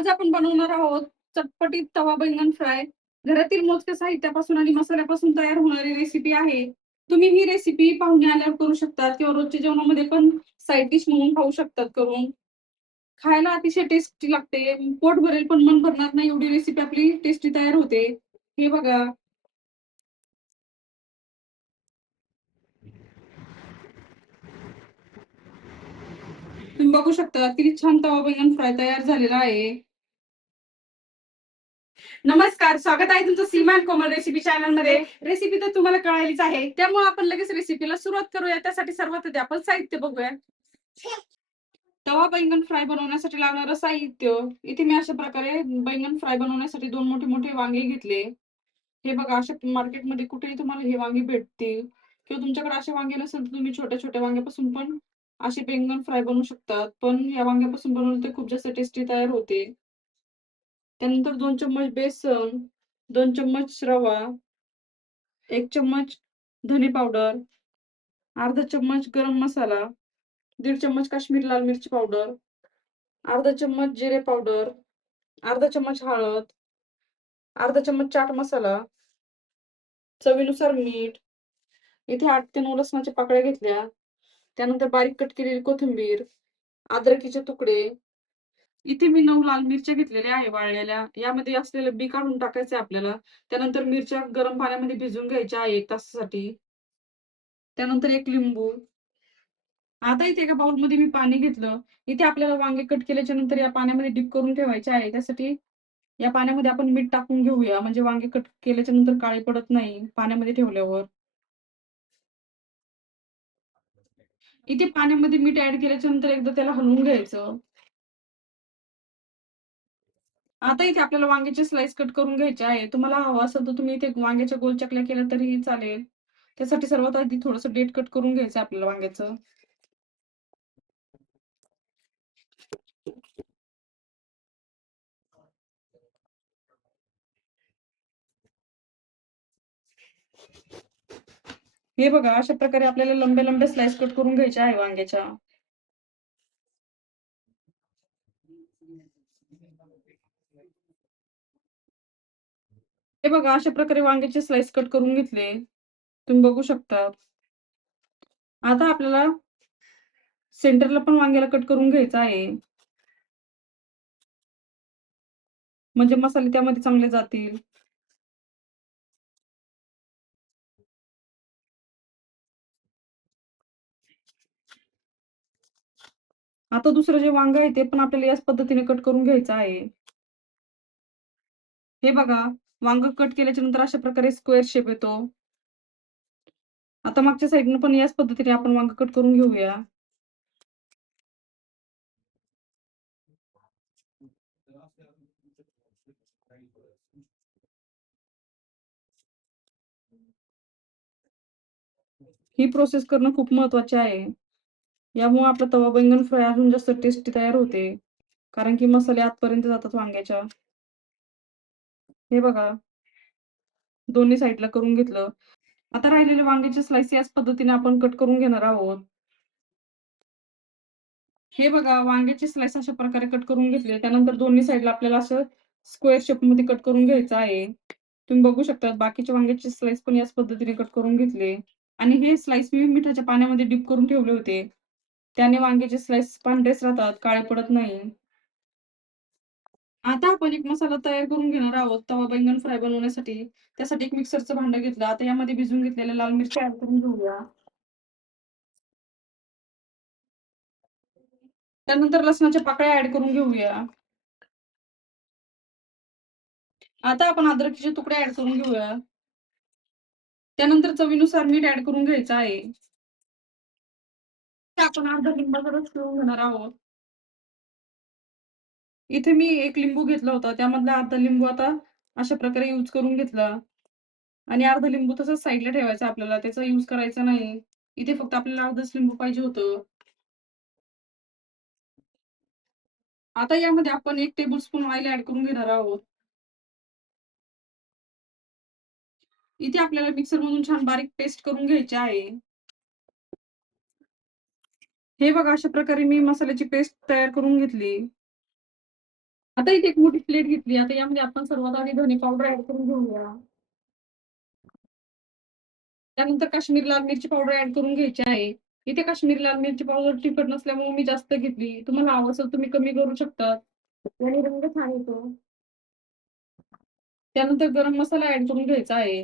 आज आपण बनवणार आहोत चटपटीत तवा बैंगन फ्राय. घरातील मोजक्या साहित्यापासून आणि मसाल्यापासून तयार होणारी रेसिपी आहे. तुम्ही ही रेसिपी पाहुणे आल्यावर करू शकता किंवा रोजच्या जेवणामध्ये पण साईड डिश म्हणून खाऊ शकतात करून. खायला अतिशय टेस्टी लागते. पोट भरेल पण मन भरणार नाही एवढी रेसिपी आपली टेस्टी तयार होते. हे बघा. तुम्ही बघू शकता किती छान तवा बैंगन फ्राय तयार झालेला आहे. नमस्कार, स्वागत आहे तुमचं सीमा अँड कोमल रेसिपी चॅनल मध्ये. रेसिपी तर तुम्हाला कळालीच आहे, त्यामुळे आपण लगेच रेसिपीला सुरुवात करूया. त्यासाठी सर्वात आधी आपण साहित्य बघूया. तवा बैंगन फ्राय बनवण्यासाठी लागणारं साहित्य. इथे मी अशा प्रकारे बैंगन फ्राय बनवण्यासाठी दोन मोठे मोठे वांगे घेतले. हे बघा, अशा मार्केटमध्ये कुठेही तुम्हाला हे वांगे भेटतील किंवा तुमच्याकडे असे वांगे नसेल तर तुम्ही छोट्या छोट्या वांग्यापासून पण असे बैंगन फ्राय बनवू शकतात. पण या वांग्यापासून बनवलं तर खूप जास्त टेस्टी तयार होते. त्यानंतर 2 चम्मच बेसन, 2 चम्मच रवा, 1 चम्मच धने पावडर, अर्धा चम्मच गरम मसाला, 1.5 चम्मच काश्मीरी लाल मिरची पावडर, अर्धा चम्मच जिरे पावडर, अर्धा चम्मच हळद, अर्धा चम्मच चाट मसाला, चवीनुसार मीठ. इथे 8 ते 9 लसणाच्या पाकळ्या घेतल्या. त्यानंतर बारीक कट केलेली कोथिंबीर, अद्रकीचे तुकडे. इथे मी 9 लाल मिरच्या घेतलेल्या आहे वाळलेल्या. यामध्ये असलेलं बी काढून टाकायचं आहे आपल्याला. त्यानंतर मिरच्या गरम पाण्यामध्ये भिजवून घ्यायच्या आहे 1 तासासाठी. त्यानंतर 1 लिंबू. आता इथे एका बाउलमध्ये मी पाणी घेतलं. इथे आपल्याला वांगे कट केल्याच्या नंतर या पाण्यामध्ये डिप करून ठेवायचे आहे. त्यासाठी या पाण्यामध्ये आपण मीठ टाकून घेऊया, म्हणजे वांगे कट केल्याच्या नंतर काळे पडत नाही पाण्यामध्ये ठेवल्यावर. इथे पाण्यामध्ये मीठ ऍड केल्याच्या नंतर एकदा त्याला हलवून घ्यायचं. आता इथे आपल्याला वांग्याचे स्लाइस कट करून घ्यायचे आहे. तुम्हाला हवं असेल तर तुम्ही इथे वांग्याच्या गोल चकल्या केल्या तरीही चालेल. त्यासाठी सर्वात आधी थोडंसं डेट कट करून घ्यायचं आपल्याला वांग्याचं. हे बघा, अशा प्रकारे आपल्याला लंब्या लंब्या स्लाइस कट करून घ्यायच्या आहे वांग्याच्या. हे बघा, अशा प्रकारे वांग्याचे स्लाइस कट करून घेतले. तुम्ही बघू शकता. आता आपल्याला सेंटरला पण वांग्याला कट करून घ्यायचं आहे. म्हणजे मसाले त्यामध्ये चांगले जातील. आता दुसरं जे वांग आहे ते पण आपल्याला याच पद्धतीने कट करून घ्यायचं आहे. हे बघा, वांग कट केल्याच्या नंतर अशा प्रकारे स्क्वेअर शेप येतो. आता मागच्या साइडनं पण याच पद्धतीने आपण वांग कट करून घेऊया. ही प्रोसेस करणं खूप महत्वाची आहे. यामुळे आपला तवा बैंगन फ्राय अजून जास्त टेस्टी तयार होते. कारण की मसाले आतपर्यंत जातात वांग्याच्या. हे बघा, दोन्ही साइडला करून घेतलं. आता राहिलेले वांग्याचे स्लाइस याच पद्धतीने आपण कट करून घेणार आहोत. हे बघा, वांग्याचे स्लाइस अशा प्रकारे कट करून घेतले. त्यानंतर दोन्ही साइडला आपल्याला असं स्क्वेअर शेपमध्ये कट करून घ्यायचं आहे. तुम्ही बघू शकता बाकीच्या वांग्याचे स्लाइस पण याच पद्धतीने कट करून घेतले. आणि हे स्लाइस मी मिठाच्या पाण्यामध्ये डिप करून ठेवले होते. त्याने वांग्याचे स्लाइस पांढरेच राहतात, काळे पडत नाही. आता आपण एक मसाला तयार करून घेणार आहोत तवा बैंगन फ्राय बनवण्यासाठी. त्यासाठी एक मिक्सरचं भांडं घेतलं. आता यामध्ये भिजवून घेतलेल्या लाल मिरच्या ॲड करून घेऊया. त्यानंतर लसणाच्या पाकळ्या ॲड करून घेऊया. आता आपण अद्रकीचे तुकडे ॲड करून घेऊया. त्यानंतर चवीनुसार मीठ ॲड करून घ्यायचं आहे. आपण अर्धा लिंबाचा रस पिळून घेणार आहोत. इथे मी 1 लिंबू घेतला होता. त्यामधला अर्धा लिंबू आता अशा प्रकारे यूज करून घेतला. आणि अर्धा लिंबू तसंच साइडला ठेवायचा आपल्याला. त्याचा यूज करायचा नाही. इथे फक्त आपल्याला अर्धच लिंबू पाहिजे होतं. आता यामध्ये आपण 1 टेबलस्पून ऑइल ॲड करून घेणार आहोत. इथे आपल्याला मिक्सरमधून छान बारीक पेस्ट करून घ्यायची आहे. हे बघा, अशा प्रकारे मी मसाल्याची पेस्ट तयार करून घेतली. आता इथे एक मोठी प्लेट घेतली. आता यामध्ये आपण सर्वात आधी धने पावडर ऍड करून घेऊया. त्यानंतर काश्मीरी लाल मिरची पावडर ऍड करून घ्यायची आहे. इथे काश्मीरी लाल मिरची पावडर तिखट नसल्यामुळे मी जास्त घेतली. तुम्हाला हवं असेल तुम्ही कमी करू शकता. आणि रंग छान येतो. त्यानंतर गरम मसाला ऍड करून घ्यायचा आहे.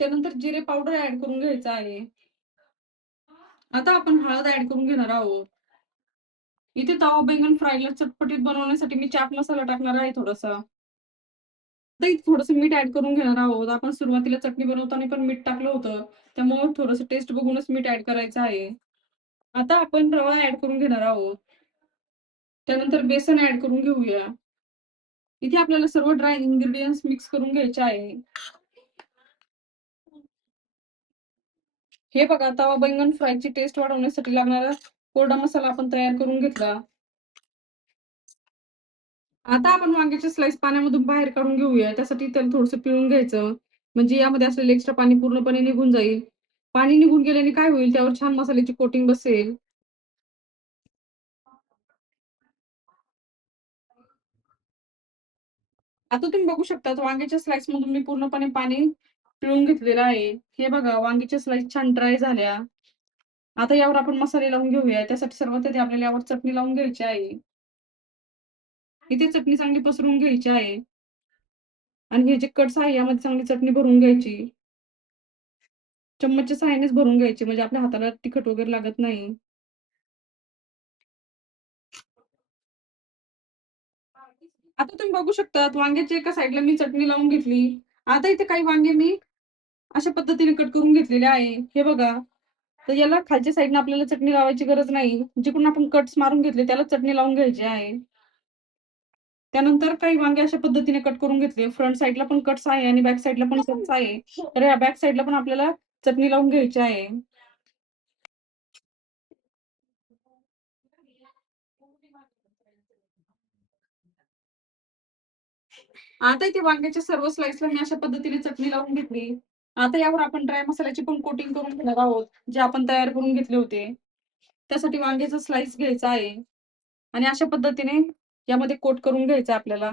त्यानंतर जिरे पावडर ऍड करून घ्यायचा आहे. आता आपण हळद ऍड करून घेणार आहोत. इथे तवा बैंगन फ्रायला चटपटीत बनवण्यासाठी मी चाट मसाला टाकणार आहे थोडासा. आता इथे थोडंसं मीठ ऍड करून घेणार आहोत. आपण सुरुवातीला चटणी बनवताना पण मीठ टाकलं होतं. त्यामुळे थोडंसं टेस्ट बघूनच मीठ ऍड करायचं आहे. आता आपण रवा ऍड करून घेणार आहोत. त्यानंतर बेसन ऍड करून घेऊया. इथे आपल्याला सर्व ड्राय इन्ग्रेडियंट्स मिक्स करून घ्यायचे आहे. हे बघा, तवा बैंगन फ्रायची टेस्ट वाढवण्यासाठी लागणारा कोरडा मसाला आपण तयार करून घेतला. आता आपण वांग्याचे स्लाइस पाण्यामधून बाहेर काढून घेऊया. त्यासाठी त्याला थोडंसं पिळून घ्यायचं. म्हणजे यामध्ये असलेलं एक्स्ट्रा पाणी पूर्णपणे निघून जाईल. पाणी निघून गेल्याने काय होईल, त्यावर छान मसाल्याची कोटिंग बसेल. आता तुम्ही बघू शकता वांग्याच्या स्लाइस मधून मी पूर्णपणे पाणी पिळून घेतलेलं आहे. हे बघा, वांग्याच्या स्लाइस छान ड्राय झाल्या. आता यावर आपण मसाले लावून घेऊया. त्यासाठी सर्वात आधी आपल्याला यावर चटणी लावून घ्यायची आहे. इथे चटणी चांगली पसरून घ्यायची आहे. आणि हे जे कट्स आहे यामध्ये चांगली चटणी भरून घ्यायची. चम्मचच्या सहाय्यानेच भरून घ्यायची, म्हणजे आपल्या हाताला तिखट वगैरे लागत नाही. आता तुम्ही बघू शकता वांग्याच्या एका साईडला मी चटणी लावून घेतली. आता इथे काही वांगे मी अशा पद्धतीने कट करून घेतलेले आहे. हे बघा, तर याला खालच्या साईडने आपल्याला चटणी लावायची गरज नाही. जिकडून आपण कट्स मारून घेतले त्याला चटणी लावून घ्यायची आहे. त्यानंतर काही वांगे अशा पद्धतीने कट करून घेतले. फ्रंट साईडला पण कट्स आहे आणि बॅक साईडला पण कट्स आहे. तर या बॅक साईडला पण आपल्याला चटणी लावून घ्यायची आहे. आता इथे वांग्याच्या सर्व स्लाइसला मी अशा पद्धतीने चटणी लावून घेतली. आता यावर आपण ड्राय मसाल्याची पण कोटिंग करून घेणार आहोत, जे आपण तयार करून घेतले होते. त्यासाठी वांग्याचा स्लाइस घ्यायचा आहे आणि अशा पद्धतीने यामध्ये कोट करून घ्यायचं आपल्याला.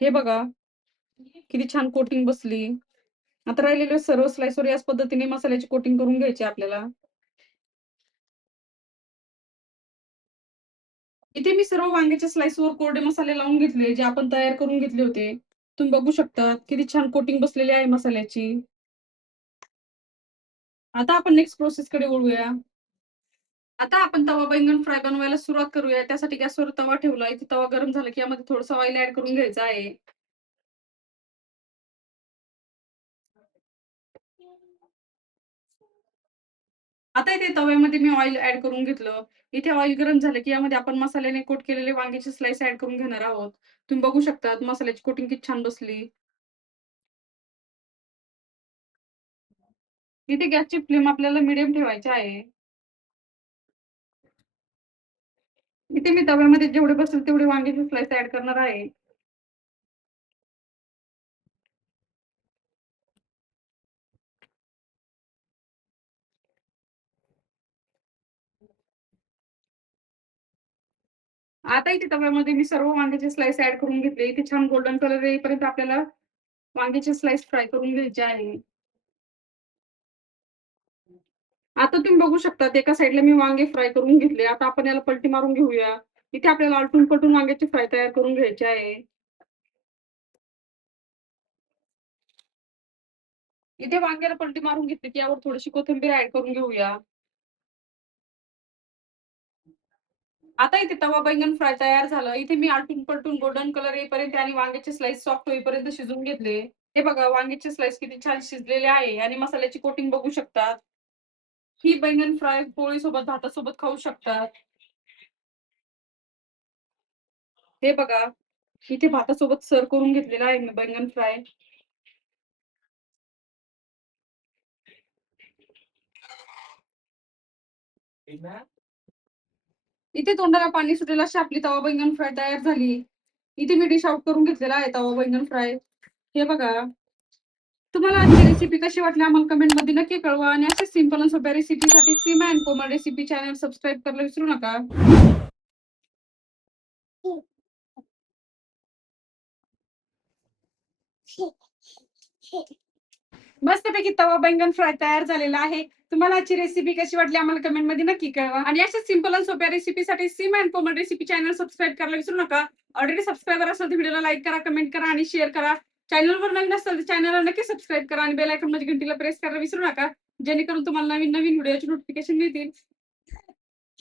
हे बघा, किती छान कोटिंग बसली. आता राहिलेल्या सर्व स्लाइसवर याच पद्धतीने मसाल्याची कोटिंग करून घ्यायची आपल्याला. इथे मी सर्व वांग्याच्या स्लाइसवर कोरडे मसाले लावून घेतले, जे आपण तयार करून घेतले होते. तुम्ही बघू शकता किती छान कोटिंग बसलेली आहे मसाल्याची. आता आपण नेक्स्ट प्रोसेस कडे वळूया. आता आपण तवा बैंगन फ्राय बनवायला सुरुवात करूया. त्यासाठी गॅसवर तवा ठेवला. इथे तवा गरम झाला की यामध्ये थोडंसं ऑइल ऍड करून घ्यायचं आहे. आता इथे तव्यामध्ये मी ऑइल ऍड करून घेतलं. इथे ऑइल गरम झालं की यामध्ये आपण मसाल्याने कोट केलेले वांग्याचे स्लाइस ऍड करून घेणार आहोत. तुम्ही बघू शकता मसाल्याची कोटिंग किती छान बसली. इथे गॅसची फ्लेम आपल्याला मिडियम ठेवायची आहे. इथे मी तव्यामध्ये जेवढे बसेल तेवढे वांग्याचे स्लाइस ऍड करणार आहे. आता इथे तव्यामध्ये मी सर्व वांग्याचे स्लाइस ऍड करून घेतले. इथे छान गोल्डन कलर येईपर्यंत आपल्याला वांग्याचे स्लाइस फ्राय करून घ्यायचे आहे. आता तुम्ही बघू शकता एका साईडला मी वांगे फ्राय करून घेतले. आता आपण याला पलटी मारून घेऊया. इथे आपल्याला आलटून पलटून वांग्याची फ्राय तयार करून घ्यायची आहे. इथे वांग्याला पलटी मारून घेतली की यावर थोडीशी कोथिंबीर ऍड करून घेऊया. आता इथे तवा बैंगन फ्राय तयार झालं. इथे मी आलटून पलटून गोल्डन कलर येईपर्यंत आणि वांग्याचे स्लाइस सॉफ्ट होईपर्यंत शिजवून घेतले. हे बघा, वांग्याचे स्लाइस किती छान शिजलेले आहे आणि मसाल्याची कोटिंग बघू शकता. ही बैंगन फ्राय पोळीसोबत भातासोबत खाऊ शकतात. हे बघा, इथे भातासोबत सर्व करून घेतलेला आहे मी बैंगन फ्राय. इथे तोंडाला पाणी सुटेल अशी आपली तवा बैंगन फ्राय तयार झाली. इथे मी डिश आउट करून घेतलेला आहे तवा बैंगन फ्राय. हे बघा, तुम्हाला आजची रेसिपी कशी वाटली आम्हाला कमेंट मध्ये नक्की कळवा आणि अशा सिंपल आणि सोप्या रेसिपीसाठी Seema and Komal recipe channel subscribe करायला विसरू नका. मस्तपैकी तवा बैंगन फ्राय तयार झालेला आहे. तुम्हाला आजची रेसिपी कशी वाटली आम्हाला कमेंट मध्ये नक्की कळवा आणि अशा सिंपल आणि सोप्या रेसिपीसाठी Seema and Komal recipe channel subscribe करायला विसरू नका. ऑलरेडी सबस्क्रायबर असेल तर व्हिडिओला लाईक करा, कमेंट करा आणि शेअर करा. चॅनलवर नवीन असेल तर चॅनलला नक्की सबस्क्राईब करा आणि बेल आयकॉन मध्ये घंटीला प्रेस करायला विसरू नका, जेणेकरून तुम्हाला नवीन नवीन व्हिडिओची नोटिफिकेशन मिळतील.